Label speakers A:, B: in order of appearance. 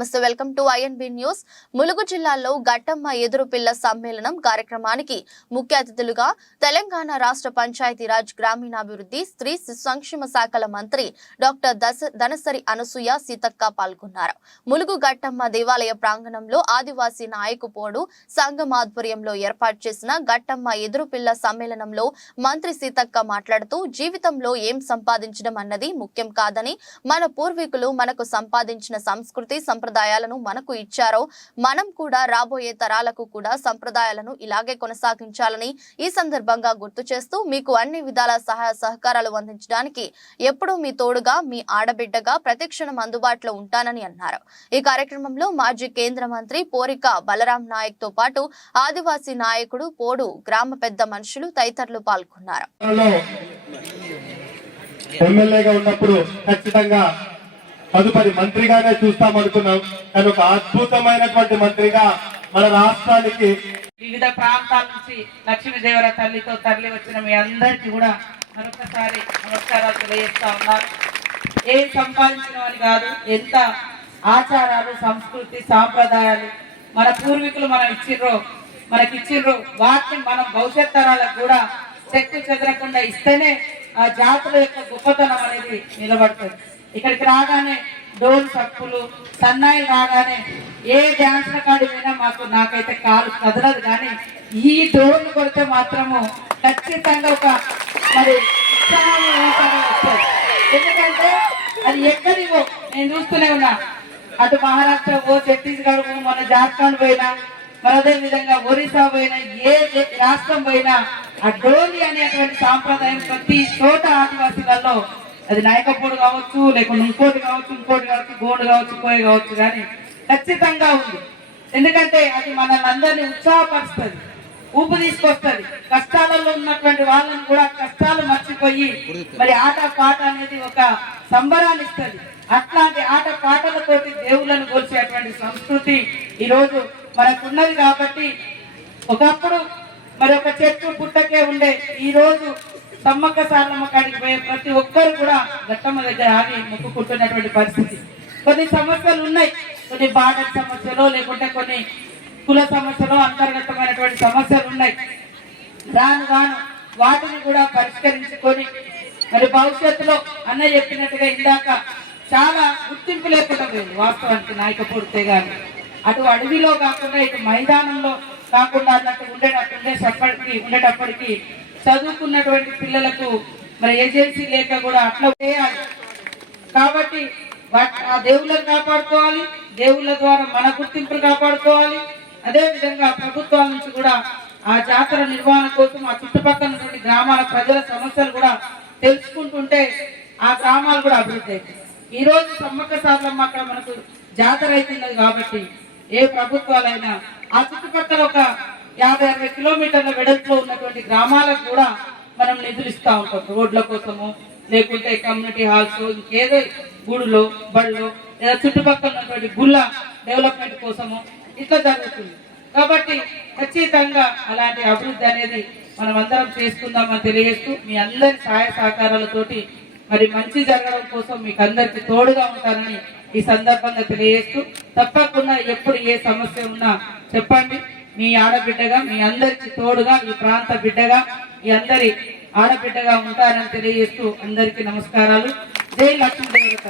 A: నమస్తే welcome to INB news Mulugu జిల్లాలో గట్టమ్మ ఎదురు పిల్ల సమ్మేళనం కార్యక్రమానికి ముఖ్య అతిథులుగా తెలంగాణ రాష్ట్ర పంచాయతీరాజ్ గ్రామీణాభివృద్ధి స్త్రీ శిశు సంక్షేమ శాఖల మంత్రి డాక్టర్ దశ ధనసరి అనసూయ సీతక్క పాల్గొన్నారు. ములుగు గట్టమ్మ దేవాలయ ప్రాంగణంలో ఆదివాసీ నాయకు పోడు సంఘం ఆధ్వర్యంలో ఏర్పాటు చేసిన గట్టమ్మ ఎదురు పిల్ల సమ్మేళనంలో మంత్రి సీతక్క మాట్లాడుతూ జీవితంలో ఏం సంపాదించడం అన్నది ముఖ్యం కాదని మన పూర్వీకులు మనకు సంపాదించిన సంస్కృతి సంప్రదాయాలను మనకు ఇచ్చారో మనం కూడా రాబోయే తరాలకు కూడా సంప్రదాయాలను ఇలాగే కొనసాగించాలని ఈ సందర్భంగా గుర్తు చేస్తూ మీకు అన్ని విధాల సహాయ సహకారాలు అందించడానికి ఎప్పుడూ మీ తోడుగా మీ ఆడబిడ్డగా ప్రతిక్షణం అందుబాటులో ఉంటానని అన్నారు. ఈ కార్యక్రమంలో మాజీ కేంద్ర మంత్రి పోరిక బలరాం నాయక్తో పాటు ఆదివాసీ నాయకుడు పోడు గ్రామ పెద్ద మనుషులు తదితరులు పాల్గొన్నారు.
B: ఎమ్మెల్యేగా ఉన్నప్పుడు ఖచ్చితంగా తదుపరి మంత్రిగానే చూస్తామనుకున్నాం కానీ ఒక అద్భుతమైనటువంటి మంత్రిగా మన రాష్ట్రానికి
C: వివిధ ప్రాంతాల నుంచి లక్ష్మీదేవర తల్లితో తరలి వచ్చిన మీ అందరికీ కూడా మరొకసారి నమస్కారాలు తెలియజేస్తా ఉన్నారు ఏం సంపాదించడం అని కాదు ఎంత ఆచారాలు సంస్కృతి సాంప్రదాయాలు మన పూర్వీకులు మనం ఇచ్చిర్రో మనకి ఇచ్చిర్రో వాటిని మనం భవిష్యత్ తరాలకు కూడా శక్తి చెదరకుండా ఇస్తేనే ఆ జాతుల యొక్క గొప్పతనం అనేది నిలబడుతుంది. ఇక్కడికి రాగానే డోలు సప్పులు సన్నాయిలు రాగానే ఏ డ్యాన్స్ కాడి మాకు నాకైతే కాలు కదలదు. కానీ ఈ డోర్లు కొడితే మాత్రము ఖచ్చితంగా ఒక మరి ఎందుకంటే అది ఎక్కడివో నేను చూస్తూనే ఉన్నా. అటు మహారాష్ట్ర ఓ ఛత్తీస్గఢ్ మన జార్ఖండ్ పోయినా మరి అదే విధంగా ఒరిస్సా పోయినా ఏ రాష్ట్రం పోయినా ఆ డోలి అనేటువంటి సాంప్రదాయం ప్రతి చోట ఆదివాసీలలో అది నాయకపోడు కావచ్చు లేకుంటే ఇంకోటి కావచ్చు ఇంకోటి కావచ్చు గోడు కావచ్చు కోయ కావచ్చు కానీ ఖచ్చితంగా ఉంది. ఎందుకంటే అది మనల్ని అందరినీ ఉత్సాహపరుస్తుంది ఊపు తీసుకొస్తుంది. కష్టాలలో ఉన్నటువంటి వాళ్ళని కూడా కష్టాలు మర్చిపోయి మరి ఆట పాట అనేది ఒక సంబరాన్ని ఇస్తుంది. అట్లాంటి ఆట పాటలతోటి దేవుళ్ళను కోల్చేటువంటి సంస్కృతి ఈరోజు మనకున్నది కాబట్టి ఒకప్పుడు మరి ఒక చెట్టు పుట్టకే ఉండే ఈరోజు సమ్మక్క సారమ్మ కాడికి పోయే ప్రతి ఒక్కరు కూడా గట్టమ్మ దగ్గర ఆగి మొక్కుకుంటున్నటువంటి పరిస్థితి. కొన్ని సమస్యలు ఉన్నాయి. కొన్ని బార్డర్ సమస్యలు లేకుంటే కొన్ని కుల సమస్యలు అంతర్గతమైనటువంటి సమస్యలు ఉన్నాయి. రాను రాను వాటిని కూడా పరిష్కరించుకొని మరి భవిష్యత్తులో అన్న చెప్పినట్టుగా ఇందాక చాలా గుర్తింపు లేకుండా పోయింది వాస్తవానికి నాయక పూర్తే అటు అడవిలో కాకుండా ఇటు మైదానంలో కాకుండా అన్నట్టు ఉండేటట్టుండే ఉండేటప్పటికి ఉండేటప్పటికి చదువుకున్నటువంటి పిల్లలకు మరి ఏజెన్సీ లేక కూడా అట్లా చేయాలి. కాబట్టి ఆ దేవుళ్ళను కాపాడుకోవాలి దేవుళ్ళ ద్వారా మన గుర్తింపులు కాపాడుకోవాలి. అదే విధంగా ప్రభుత్వాల నుంచి కూడా ఆ జాతర నిర్వహణ కోసం ఆ చుట్టుపక్కల ఉన్నటువంటి గ్రామాల ప్రజల సమస్యలు కూడా తెలుసుకుంటుంటే ఆ గ్రామాలు కూడా అభివృద్ధి అవుతాయి ఈ రోజు సమ్మక్క సార్లమ్మ అక్కడ మనకు జాతర అవుతున్నది కాబట్టి ఏ ప్రభుత్వాలైనా ఆ చుట్టుపక్కల ఒక యాభై అరవై కిలోమీటర్ల వెడల్పులో ఉన్నటువంటి గ్రామాలకు కూడా మనం నిధులు ఇస్తూ ఉంటాం. రోడ్ల కోసము లేకుంటే కమ్యూనిటీ హాల్స్ ఇంకేదో గుడిలో బళ్ళు లేదా చుట్టుపక్కల ఉన్నటువంటి గుళ్ళ డెవలప్మెంట్ కోసము ఇట్లా జరుగుతుంది. కాబట్టి ఖచ్చితంగా అలాంటి అభివృద్ధి అనేది మనం అందరం చేసుకుందామని తెలియజేస్తూ మీ అందరి సహాయ సహకారాలతోటి మరి మంచి జరగడం కోసం మీకు అందరికీ తోడుగా ఉంటానని ఈ సందర్భంగా తెలియజేస్తూ తప్పకుండా ఎప్పుడు ఏ సమస్య ఉన్నా చెప్పండి. మీ ఆడబిడ్డగా మీ అందరికి తోడుగా మీ ప్రాంత బిడ్డగా మీ అందరి ఆడబిడ్డగా ఉంటానని తెలియజేస్తూ అందరికీ నమస్కారాలు. జై లక్ష్మీదేవత